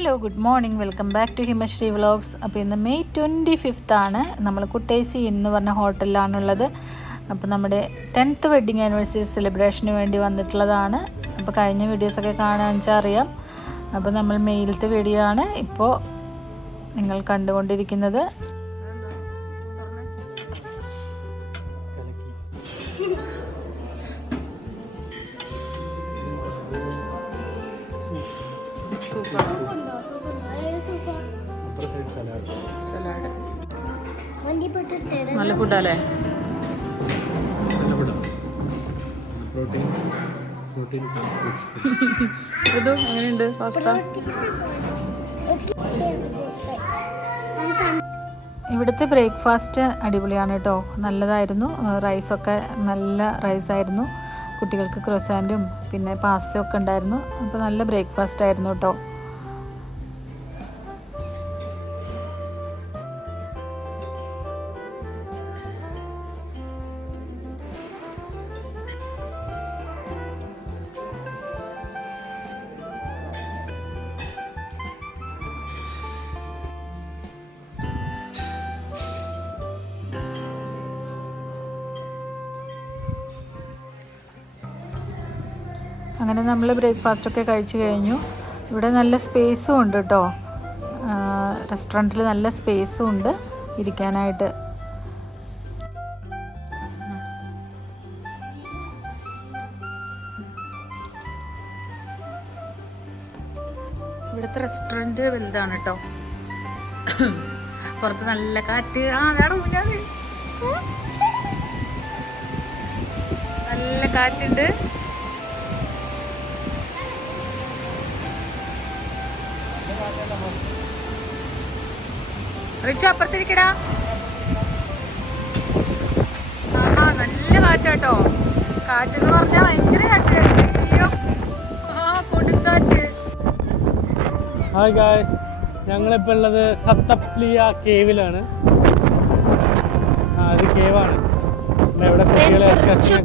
Hello good morning, welcome back to Himashree vlogs. അപ്പോൾ ഇന്ന് May 25 ആണ്. നമ്മൾ കുട്ടേസി എന്ന് പറഞ്ഞ ഹോട്ടലിലാണുള്ളത്. അപ്പോൾ നമ്മുടെ 10th വെഡ്ഡിങ് ആനിവേഴ്സറി സെലിബ്രേഷന് വേണ്ടി വന്നിട്ടുള്ളതാണ്. അപ്പോൾ കഴിഞ്ഞ വീഡിയോസൊക്കെ കാണുകയെന്ന് വെച്ചാൽ അറിയാം. അപ്പോൾ നമ്മൾ മെയിലത്തെ വീഡിയോ ആണ് ഇപ്പോൾ നിങ്ങൾ കണ്ടുകൊണ്ടിരിക്കുന്നത്. നല്ല ഫുഡല്ലേ? ഇതും എങ്ങനെയുണ്ട് പാസ്ത? ഇവിടുത്തെ ബ്രേക്ക്ഫാസ്റ്റ് അടിപൊളിയാണ് കേട്ടോ, നല്ലതായിരുന്നു. റൈസൊക്കെ നല്ല റൈസായിരുന്നു. കുട്ടികൾക്ക് ക്രോസാൻറ്റും പിന്നെ പാസ്തയൊക്കെ ഉണ്ടായിരുന്നു. അപ്പോൾ നല്ല ബ്രേക്ക്ഫാസ്റ്റ് ആയിരുന്നു കേട്ടോ. അങ്ങനെ നമ്മൾ ബ്രേക്ക്ഫാസ്റ്റൊക്കെ കഴിച്ച് കഴിഞ്ഞു. ഇവിടെ നല്ല സ്പേസും ഉണ്ട് കേട്ടോ, റെസ്റ്റോറൻറ്റിൽ നല്ല സ്പേസും ഉണ്ട് ഇരിക്കാനായിട്ട്. ഇവിടുത്തെ റെസ്റ്റോറൻറ്റ് വലുതാണ് കേട്ടോ. പുറത്ത് നല്ല കാറ്റ്. നല്ല കാറ്റുണ്ട്. റിച്ചു അപ്പുറത്തിരിക്കടാ. നല്ല കാറ്റാട്ടോ. കാറ്റെന്ന് പറഞ്ഞാൽ ഭയങ്കര കാറ്റ്. കൊടുങ്കാറ്റ്. ഹായ് ഗായ്സ്, ഞങ്ങളിപ്പോൾ ഉള്ളത് സത്തപ്ലിയ കേവിലാണ്. അത് കേവാണ്. ഇവിടെ കുട്ടികളെ എക്സ്കർഷൻ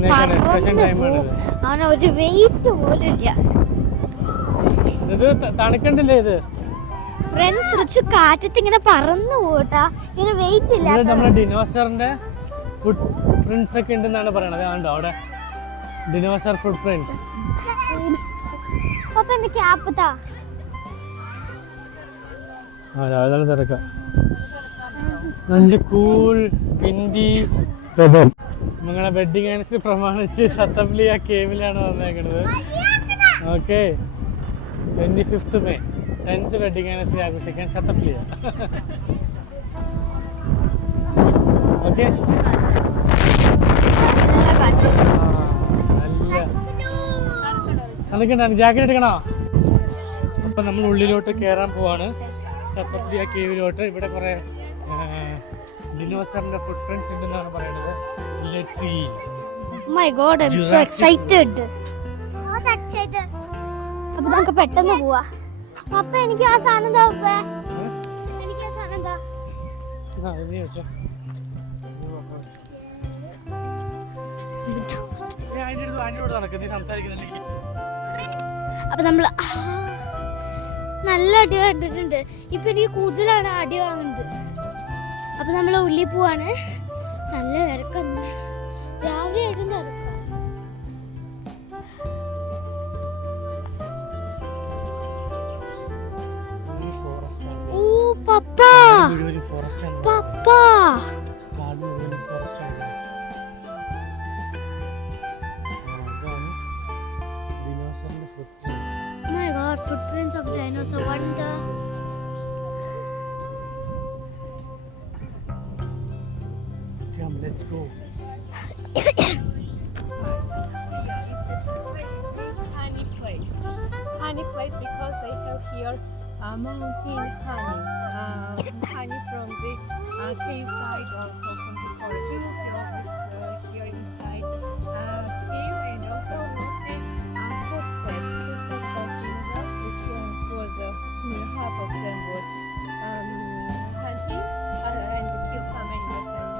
ടൈമാണിത്. ഇത് തണുക്കണ്ടില്ലേ? ഇത് കാറ്റത്തിങ്ങനെ പറന്നു പോട്ടാ, ഇങ്ങനെ വെയിറ്റ് ഇല്ല. നമ്മുടെ ഡിനോസറിന്റെ ഫുട് പ്രിന്റ്സ് ഒക്കെ ഉണ്ടെന്നാണ് പറയണത്. കണ്ടോ അവിടെ ഡിനോസർ ഫുട് പ്രിന്റ്സ്. രാവിലെ തിരക്കാം. നല്ല കൂൾ വിൻഡി. നിങ്ങളെ വെഡിങ് ആനിവേഴ്സറി പ്രമാണിച്ച് സത്തപ്ലിയ കേവിലാണ് വന്നേക്കുന്നത്. Okay, 25 May 10th wedding anniversary ആഘോഷിക്കാൻ സത്തപ്ലിയ. ഓക്കെ, നല്ല ജാക്കറ്റ് എടുക്കണോ? അപ്പൊ നമ്മൾ ഉള്ളിലോട്ട് കയറാൻ പോവാണ്, സത്തപ്ലിയ കേവിലോട്ട്. ഇവിടെ കുറെ ഡിനോസറിന്റെ ഫുട് പ്രിന്റ്സ് ഉണ്ടെന്നാണ് പറയുന്നത്. Let's see. My God, I am so excited. അപ്പൊ നമുക്ക് പെട്ടെന്ന് പോവാ. അപ്പ എനിക്ക് ആ സാധനം എന്താ? എനിക്ക് ആ സാധനം എന്താ? അപ്പൊ നമ്മള് നല്ല അടി കണ്ടിട്ടുണ്ട്. ഇപ്പൊ എനിക്ക് കൂടുതലാണ് അടി വാങ്ങുന്നത്. അപ്പൊ നമ്മള് ഉള്ളിൽ പോവാണ്. നല്ല തിരക്കൊന്ന് രാവിലെ ആയിട്ടും തിരക്ക. പപ്പാ പപ്പാ my god, footprints of dinosaur. What the? Come, let's go. Honey place because they have here mountain honey. Honey from the cave side, also from the forest. We will see also here inside cave, and also we will see footsteps of dinosaurs, which was half of them was hunting and killed some animals and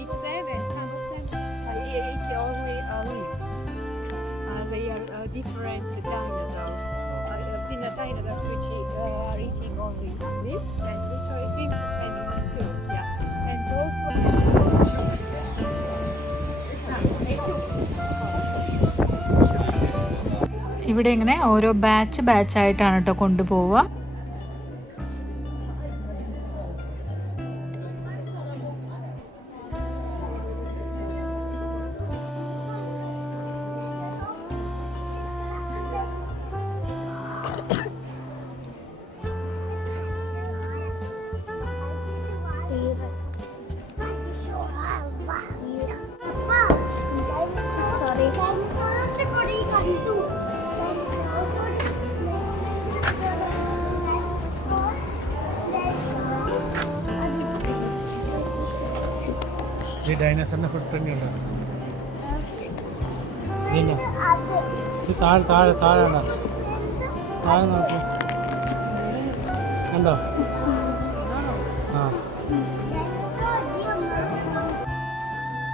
eat them, and some of them ate only leaves. They are different dinosaurs. ഇവിടെ ഇങ്ങനെ ഓരോ ബാച്ചായിട്ടാണ് കേട്ടോ കൊണ്ടുപോവുക. ഈ ഡൈനോസറിന്റെ ഫുട് print ഉണ്ട്. ഇത് താഴെ താഴെ താഴെ ഉണ്ടോ? താഴെ നോക്കി കണ്ടോ? ആ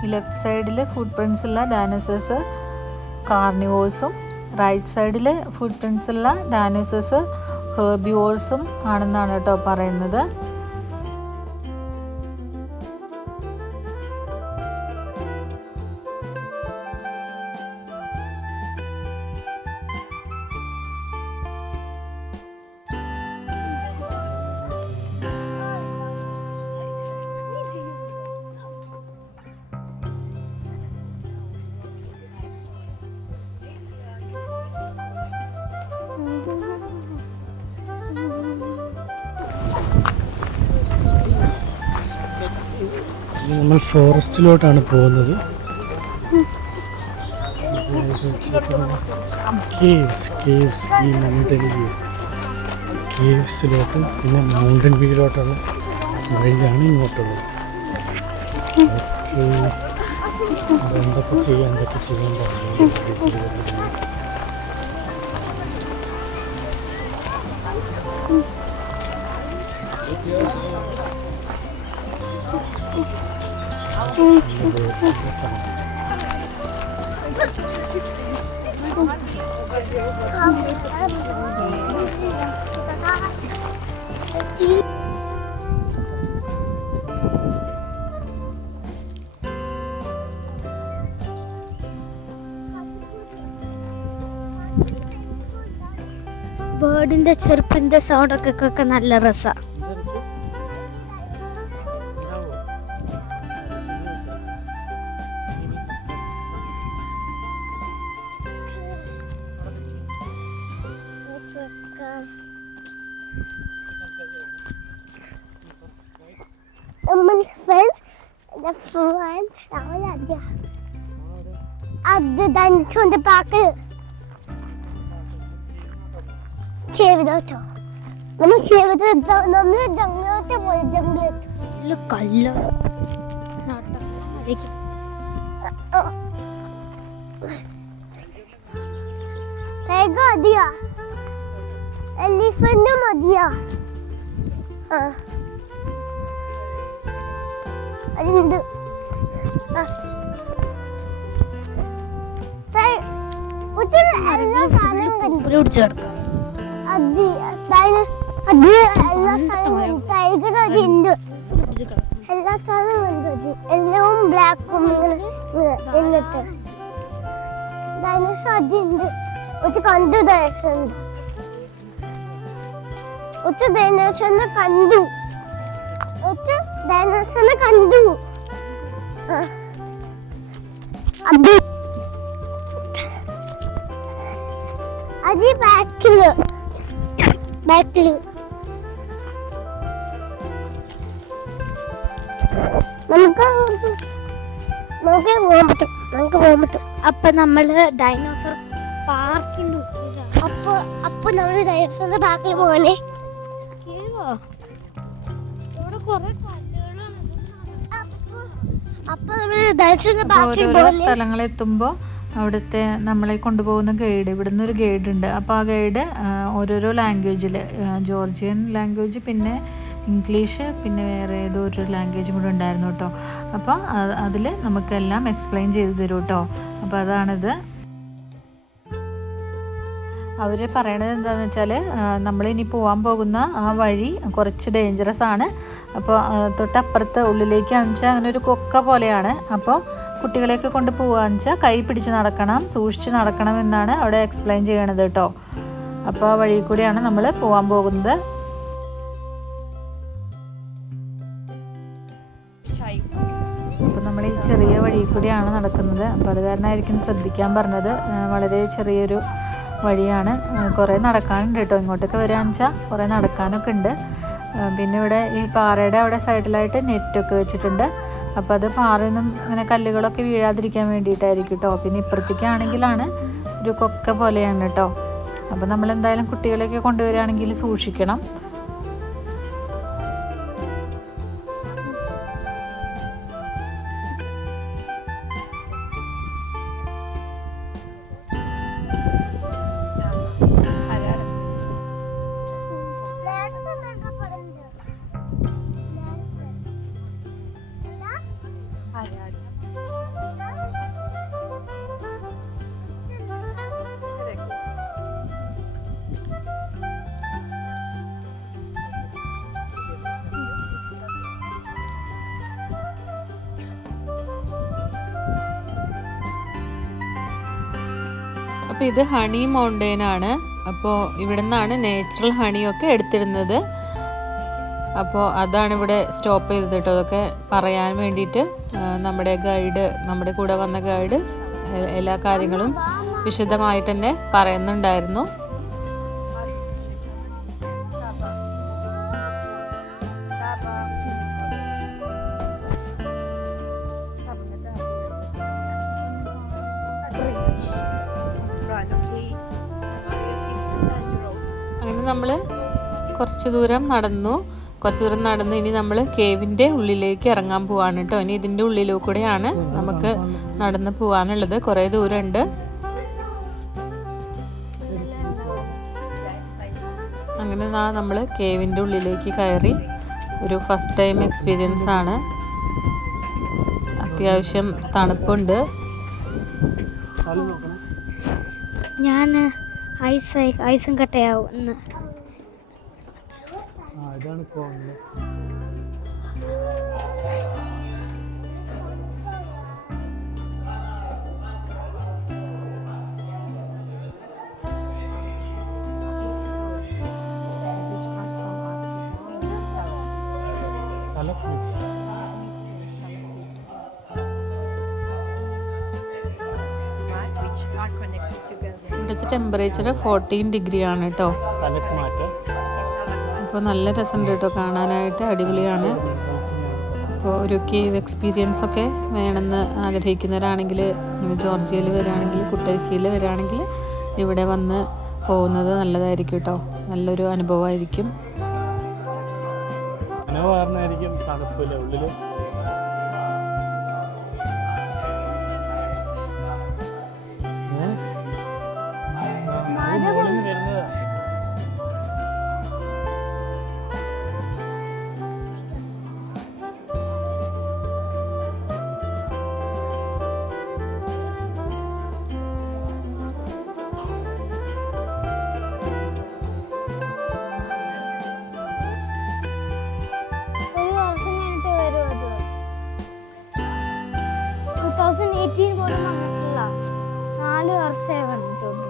ഈ ലെഫ്റ്റ് സൈഡിൽ ഫുട് പ്രിൻറ്റ്സ് ഉള്ള ഡൈനോസേഴ്സ് കാർണിവോഴ്സും റൈറ്റ് സൈഡിൽ ഫുട് പ്രിൻറ്റ്സ് ഉള്ള ഡൈനോസേഴ്സ് ഹെർബിവോഴ്സും ആണെന്നാണ് കേട്ടോ പറയുന്നത്. നമ്മൾ ഫോറസ്റ്റിലോട്ടാണ് പോകുന്നത്. കേവ്സ് ഈ മൗണ്ടൻ വ്യൂ കേവ്സിലോട്ടും പിന്നെ മൗണ്ടൻ വ്യൂയിലോട്ടുള്ള വഴിയാണ് ഇങ്ങോട്ടുള്ളത്. ഓക്കെ, എന്തൊക്കെ ചെയ്യാൻ പറഞ്ഞു. ബേർഡിന്റെ ചെറുപ്പിന്റെ സൗണ്ടൊക്കെ കേൾക്കാൻ നല്ല രസമാണ്. അത് ധനിച്ചുകൊണ്ട് പാക്ക് കേട്ടോ. നമ്മൾ നമ്മള് ജംഗിളത്തെ പോലെ ജംഗിളത്ത് കല്ല് മതിയാ എലിഫന്റ് മതിയാ. അതുണ്ട് ടൈഗർ അതുണ്ട്, എല്ലാ സാധനവും ഉണ്ട്. എല്ലാം ബ്ലാക്കും എന്നിട്ട് ഡൈനോസർ അതുണ്ട്. ഒറ്റ കണ്ടു ഡൈനോസറുണ്ട്, ഒറ്റ ഡൈനോസറിനെ കണ്ടു, ഒറ്റ ഡൈനോസറിനെ കണ്ടു. അത് അത് ബാക്കില് നമുക്ക് പോകാൻ പറ്റും. അപ്പൊ നമ്മള് ഡൈനോസർ പാർക്കിന്റെ അപ്പൊ നമ്മള് ഡൈനോസറിന്റെ പാർക്കിൽ പോകണേ. ഓരോരോ സ്ഥലങ്ങളെത്തുമ്പോൾ അവിടുത്തെ നമ്മളെ കൊണ്ടുപോകുന്ന ഗൈഡ്, ഇവിടുന്ന് ഒരു ഗൈഡ് ഉണ്ട്. അപ്പോൾ ആ ഗൈഡ് ഓരോരോ ലാംഗ്വേജിൽ, ജോർജിയൻ ലാംഗ്വേജ്, പിന്നെ ഇംഗ്ലീഷ്, പിന്നെ വേറെ ഏതോ ഒരു ലാംഗ്വേജും കൂടെ ഉണ്ടായിരുന്നു കേട്ടോ. അപ്പോൾ അതിൽ നമുക്കെല്ലാം എക്സ്പ്ലെയിൻ ചെയ്ത് തരും കേട്ടോ. അപ്പോൾ അതാണിത്. അവർ പറയണത് എന്താണെന്ന് വെച്ചാൽ നമ്മളിനി പോകാൻ പോകുന്ന ആ വഴി കുറച്ച് ഡേഞ്ചറസ് ആണ്. അപ്പോൾ തൊട്ടപ്പുറത്ത് ഉള്ളിലേക്ക് വെച്ചാൽ അങ്ങനെ ഒരു കൊക്ക പോലെയാണ്. അപ്പോൾ കുട്ടികളെയൊക്കെ കൊണ്ട് പോകാന്ന് വെച്ചാൽ കൈ പിടിച്ച് നടക്കണം, സൂക്ഷിച്ച് നടക്കണം എന്നാണ് അവിടെ എക്സ്പ്ലെയിൻ ചെയ്യണത് കേട്ടോ. അപ്പോൾ ആ വഴി കൂടിയാണ് നമ്മൾ പോകാൻ പോകുന്നത്. അപ്പോൾ നമ്മൾ ഈ ചെറിയ വഴി കൂടിയാണ് നടക്കുന്നത്. അപ്പോൾ അത് കാരണമായിരിക്കും ശ്രദ്ധിക്കാൻ പറഞ്ഞത്. വളരെ ചെറിയൊരു വഴിയാണ്, കുറേ നടക്കാനുണ്ട് കേട്ടോ. ഇങ്ങോട്ടൊക്കെ വരികയെന്ന് വെച്ചാൽ കുറേ നടക്കാനൊക്കെ ഉണ്ട്. പിന്നെ ഇവിടെ ഈ പാറയുടെ അവിടെ സൈഡിലായിട്ട് നെറ്റൊക്കെ വെച്ചിട്ടുണ്ട്. അപ്പോൾ അത് പാറയൊന്നും അങ്ങനെ കല്ലുകളൊക്കെ വീഴാതിരിക്കാൻ വേണ്ടിയിട്ടായിരിക്കും കേട്ടോ. പിന്നെ ഇപ്പുറത്തേക്കാണെങ്കിലാണ് ഒരു കൊക്ക പോലെയാണ് കേട്ടോ. അപ്പോൾ നമ്മളെന്തായാലും കുട്ടികളെയൊക്കെ കൊണ്ടുവരികയാണെങ്കിൽ സൂക്ഷിക്കണം. അപ്പോൾ ഇത് ഹണി മൗണ്ടെയിൻ ആണ്. അപ്പോൾ ഇവിടെ നിന്നാണ് നേച്ചുറൽ ഹണിയൊക്കെ എടുത്തിരുന്നത്. അപ്പോൾ അതാണ് ഇവിടെ സ്റ്റോപ്പ് ചെയ്തത് കേട്ടോ. അതൊക്കെ പറയാൻ വേണ്ടിയിട്ട് നമ്മുടെ കൂടെ വന്ന ഗൈഡ് എല്ലാ കാര്യങ്ങളും വിശദമായിട്ട് തന്നെ പറയുന്നുണ്ടായിരുന്നു. അങ്ങനെ നമ്മൾ കുറച്ച് ദൂരം നടന്നു ഇനി നമ്മൾ കേവിൻ്റെ ഉള്ളിലേക്ക് ഇറങ്ങാൻ പോവാണ് കേട്ടോ. ഇനി ഇതിൻ്റെ ഉള്ളിലൂടെയാണ് നമുക്ക് നടന്ന് പോകാനുള്ളത്. കുറേ ദൂരമുണ്ട്. അങ്ങനെ നമ്മൾ കേവിൻ്റെ ഉള്ളിലേക്ക് കയറി. ഒരു ഫസ്റ്റ് ടൈം എക്സ്പീരിയൻസ് ആണ്. അത്യാവശ്യം തണുപ്പുണ്ട്. ഞാൻ ഐസും കട്ടയാവും ഇന്ന്. ഇതാണ് കോണില്. ഇവിടുത്തെ ടെമ്പറേച്ചർ 14 ഡിഗ്രി ആണ് കേട്ടോ. അപ്പോൾ നല്ല രസമുണ്ട് കേട്ടോ കാണാനായിട്ട്. അടിപൊളിയാണ്. അപ്പോൾ ഒരു കേവ് എക്സ്പീരിയൻസ് ഒക്കെ വേണമെന്ന് ആഗ്രഹിക്കുന്നവരാണെങ്കിൽ ജോർജിയയിൽ വരികയാണെങ്കിൽ, കുട്ടൈസിയിൽ വരികയാണെങ്കിൽ ഇവിടെ വന്ന് പോകുന്നത് നല്ലതായിരിക്കും കേട്ടോ. നല്ലൊരു അനുഭവമായിരിക്കും. തണുപ്പില്ല ഉള്ളിൽ. ഒരു വർഷം കഴിഞ്ഞിട്ട് വരും അത്. 2018 പോലും വന്നിട്ടില്ല. 4 വർഷമായി വന്നിട്ടുണ്ട്.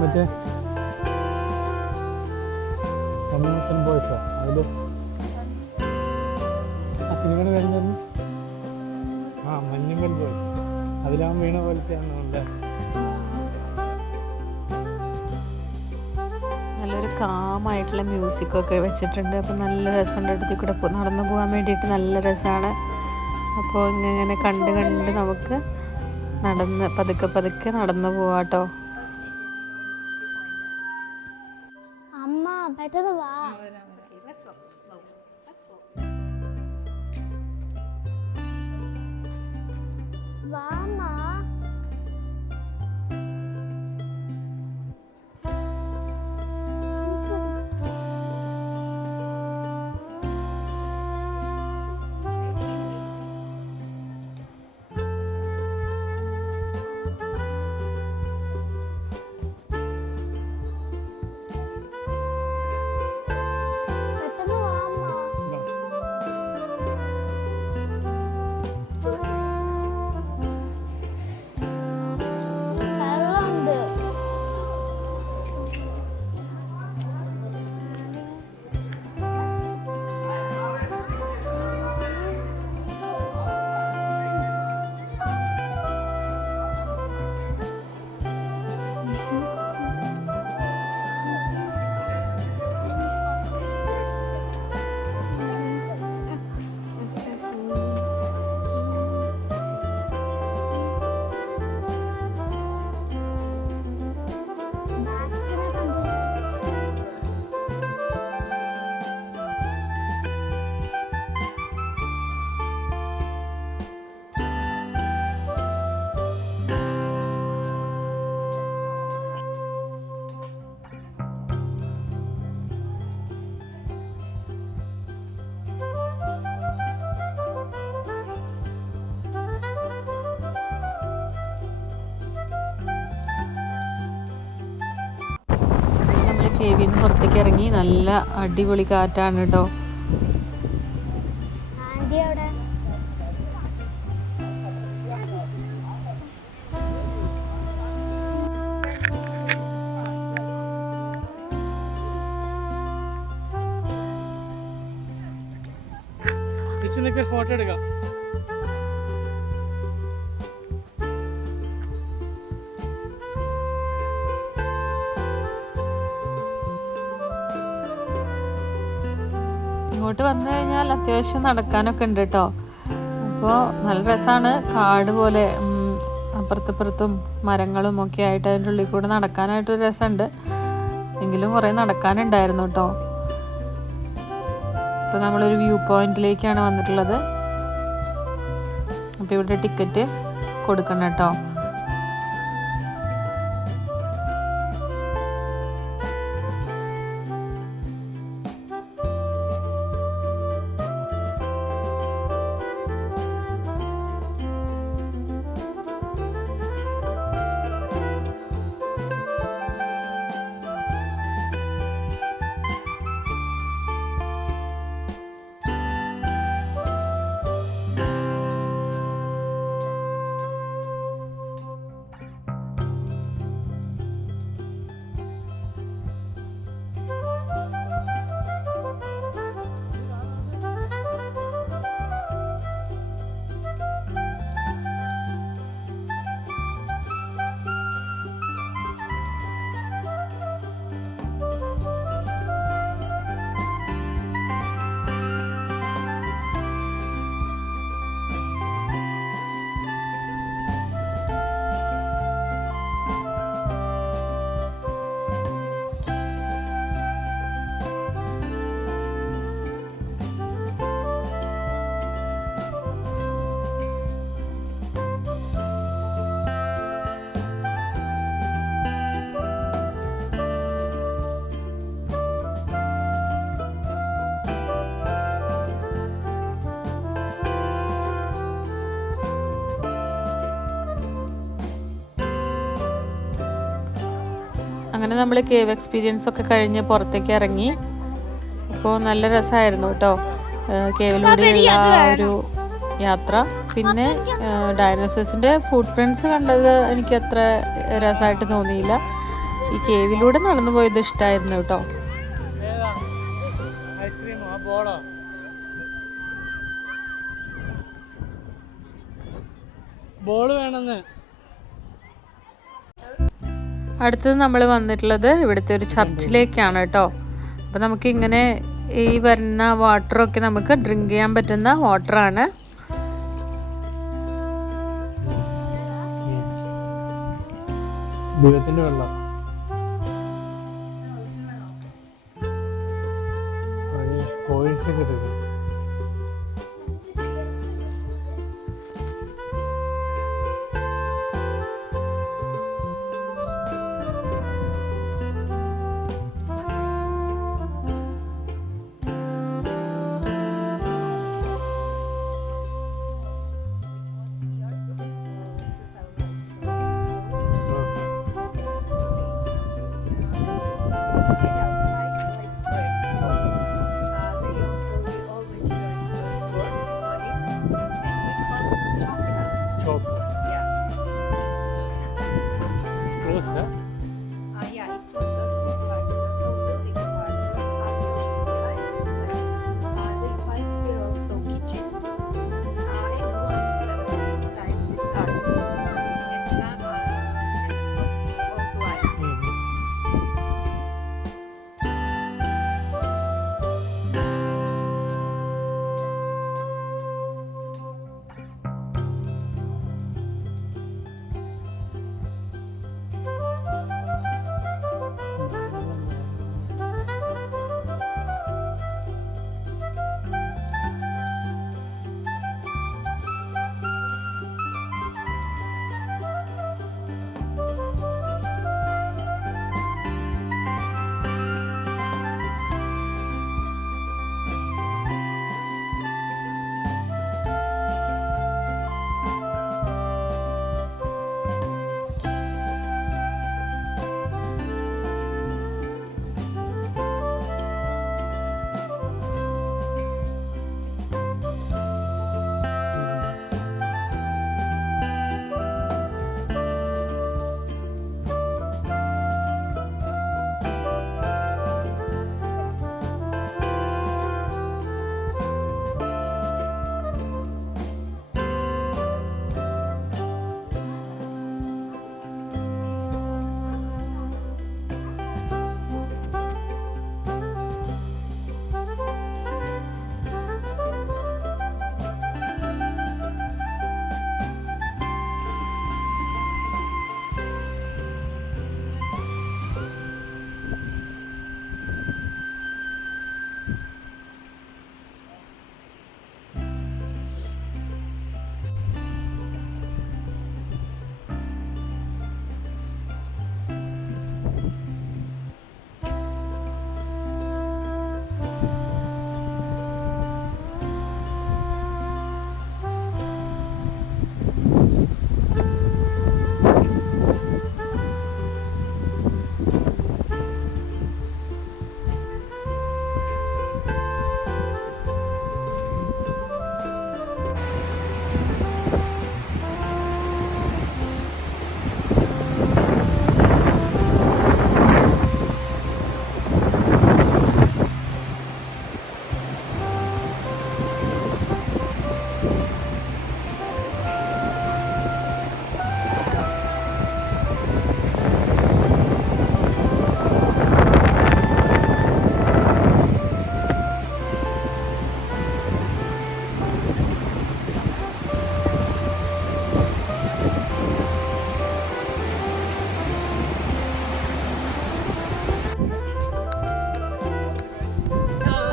മറ്റേ കമ്മ്യൂണിക്കൻ ബോയ്സോ അതിൽ സിനിമയുടെ വരുന്നത് ആ മഞ്ഞുമൽ ബോയ്സ്, അതിലാവും വീണ പോലത്തെയാണല്ലേ. നല്ലൊരു കാമായിട്ടുള്ള മ്യൂസിക്കൊക്കെ വെച്ചിട്ടുണ്ട്. അപ്പോൾ നല്ല രസമുണ്ട്. അടുത്തിൽ കൂടെ നടന്നു പോകാൻ വേണ്ടിയിട്ട് നല്ല രസമാണ്. അപ്പോൾ ഇങ്ങനെ കണ്ട് കണ്ട് നമുക്ക് പതുക്കെ പതുക്കെ നടന്നു പോവാട്ടോ. അമ്മ പെട്ടെന്ന് വാ. വാമ്മ. പെട്ടെന്ന് വാമ്മ. വെള്ളമുണ്ട്. ബാറ്റ്സിനെ കണ്ടില്ലേ? നമ്മൾ കേവിൽ നിന്ന് പുറത്തേക്ക് ഇറങ്ങി. നല്ല അടിപൊളി കാറ്റാണ് കേട്ടോ. ആന്റി അവിടെ. തിരിച്ചു ഫോട്ടോ എടുക്കാം. ഇങ്ങോട്ട് വന്നു കഴിഞ്ഞാൽ അത്യാവശ്യം നടക്കാനൊക്കെ ഉണ്ട് കേട്ടോ. അപ്പോൾ നല്ല രസമാണ്. കാട് പോലെ അപ്പുറത്തപ്പുറത്തും മരങ്ങളും ഒക്കെ ആയിട്ട് അതിൻ്റെ ഉള്ളിൽ കൂടെ നടക്കാനായിട്ടൊരു രസമുണ്ട്. എങ്കിലും കുറേ നടക്കാനുണ്ടായിരുന്നു കേട്ടോ. അപ്പോൾ നമ്മളൊരു വ്യൂ പോയിന്റിലേക്കാണ് വന്നിട്ടുള്ളത്. അപ്പോൾ ഇവിടെ ടിക്കറ്റ് കൊടുക്കണം കേട്ടോ. അങ്ങനെ നമ്മൾ കേവ് എക്സ്പീരിയൻസ് ഒക്കെ കഴിഞ്ഞ് പുറത്തേക്ക് ഇറങ്ങി. അപ്പോൾ നല്ല രസമായിരുന്നു കേട്ടോ കേവിലൂടെയുള്ള ആ ഒരു യാത്ര. പിന്നെ ഡൈനോസേഴ്സിൻ്റെ ഫുട് പ്രിൻറ്റ്സ് കണ്ടത് എനിക്ക് അത്ര രസമായിട്ട് തോന്നിയില്ല. ഈ കേവിലൂടെ നടന്നു പോയത് ഇഷ്ടമായിരുന്നു കേട്ടോ. ബോൾ വേണമെന്ന്. അടുത്തത് നമ്മൾ വന്നിട്ടുള്ളത് ഇവിടുത്തെ ഒരു ചർച്ചിലേക്കാണ് കേട്ടോ. അപ്പോൾ നമുക്കിങ്ങനെ ഈ വരുന്ന വാട്ടറൊക്കെ നമുക്ക് ഡ്രിങ്ക് ചെയ്യാൻ പറ്റുന്ന വാട്ടറാണ്. ദൈവത്തിൻ്റെ വെള്ളം. കോയിൻസ് ഒക്കെ എടുക്കും.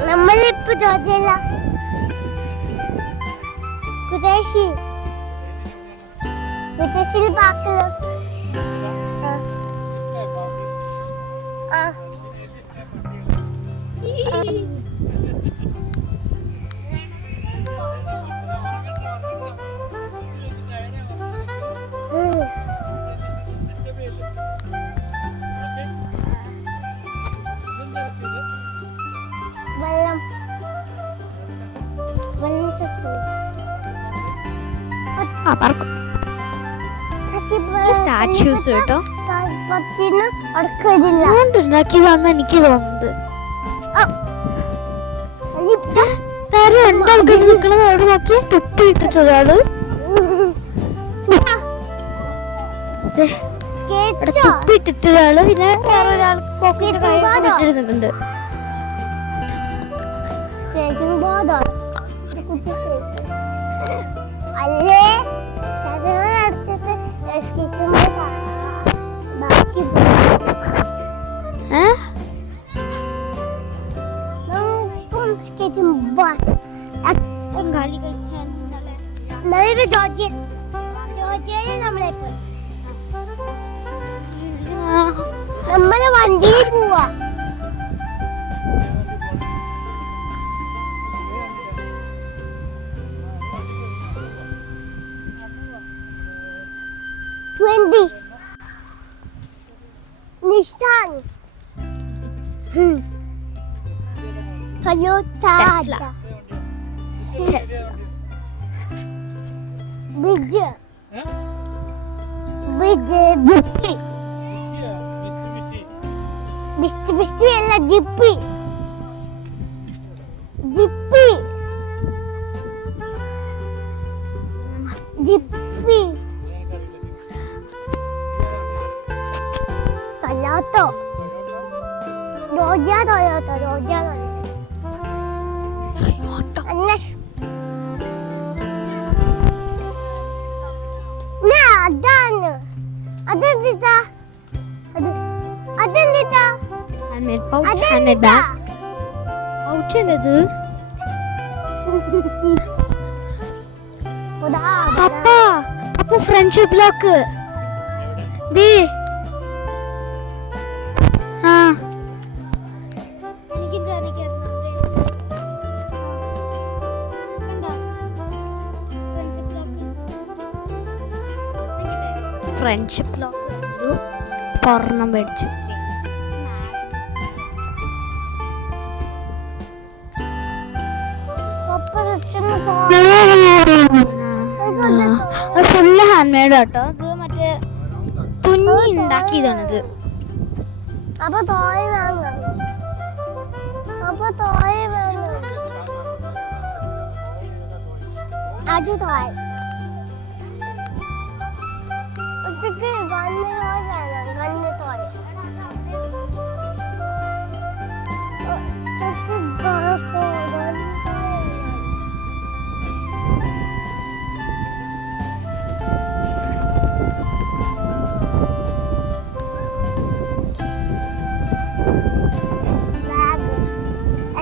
നമ്മളിപ്പോ ചോദ്യമില്ല കുതേശിൽ പാക്കലോ സ്റ്റാച്യൂസ് കേട്ടോ ഉണ്ടാക്കിയതാന്ന് എനിക്ക് തോന്നുന്നത്. രണ്ടാൾക്കാർ നിൽക്കണത് അവിടെ നോക്കി തൊപ്പിട്ടിട്ട് ഒരാള് ഇട്ടിട്ടൊരാള് പിന്നെ വേറെ ഒരാൾ പോക്കറ്റ് കൈ പിടിച്ചിരുന്നുണ്ട്. അല്ലേ അടച്ചിട്ട് ബാക്കി കളി കഴിച്ചാൽ നമ്മള് വണ്ടിയിൽ പോവാ. Nissan, Toyota, Tesla. Bisti alla Jippy. Toyota. Unless Handmade pouch, handmade bag. Pouch എന്നത് പപ്പ ഫ്രണ്ട്ഷിപ്പ് ലോക്ക് ദേ ആ ഫ്രണ്ട്ഷിപ്പ് ലോക്ക് ഒരെണ്ണം മേടിച്ചു. ഫുള്ള് ഹാൻഡ് മെയ്ഡ് കേട്ടോ. ഇത് മറ്റേ തുന്നി ഉണ്ടാക്കിയതാണിത്. അപ്പൊ തോയ വാങ്ങാം. അത് തോയ ഉച്ചക്ക് വന്ന് തോയ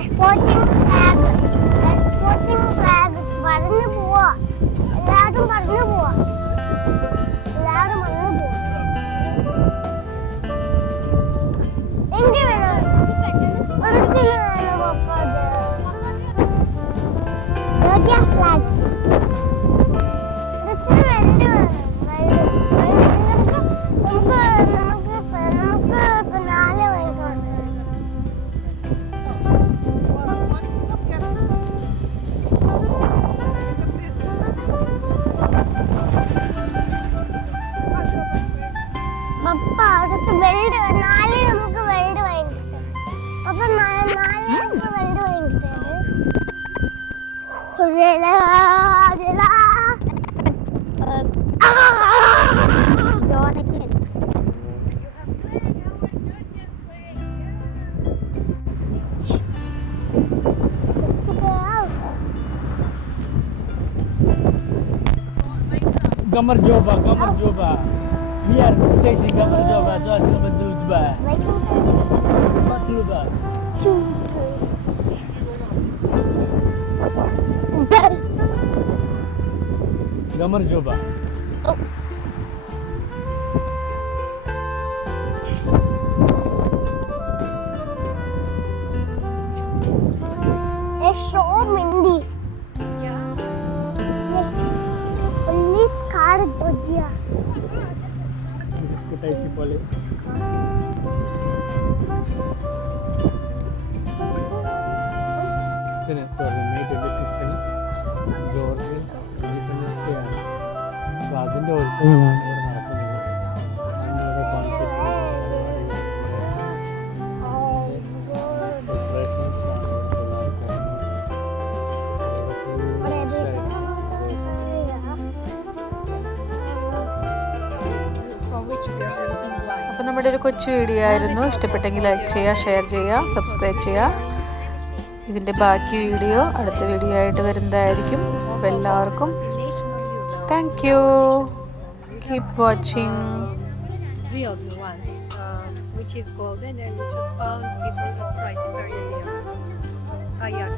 Exporting flag പറഞ്ഞു പോവാ. എല്ലാവരും പറഞ്ഞു പോവാ. എന്ത് വേണം? ഒരിക്കലും വേണം പപ്പ ഫ്ലാഗ്. നമുക്ക് നാളെ വാങ്ങിക്കോട്ടെ. പപ്പ അവിടുത്തെ വെൽഡ് നാളെ നമുക്ക് വെൽഡ് വാങ്ങിക്കിട്ടേ. പപ്പ നാളെ നമുക്ക് weld വാങ്ങിക്കിട്ടേ. Gambar Joba. Biar Stacy gambar Joba. Coba betul ba. Betul ba. Gambar Joba. Show Mindy. Police car dojia. This is Kutaisi Police. May 26th Georgia Independence Day ആണ്. അപ്പോൾ അതിൻ്റെ ഒരുക്കങ്ങളാണ് ഇവിടെ നടക്കുന്നത്. അതിൻ്റെ കോൺസെപ്റ്റ് ഡെക്കറേഷൻസ് ആണ് നമ്മുടെ ഒരു കൊച്ചു വീഡിയോ ആയിരുന്നു. ഇഷ്ടപ്പെട്ടെങ്കിൽ ലൈക്ക് ചെയ്യുക, ഷെയർ ചെയ്യുക, സബ്സ്ക്രൈബ് ചെയ്യുക. ഇതിൻ്റെ ബാക്കി വീഡിയോ അടുത്ത വീഡിയോ ആയിട്ട് വരുന്നതായിരിക്കും. അപ്പോൾ എല്ലാവർക്കും thank you. Keep watching. Real ones, which is golden and which was found before the price very near.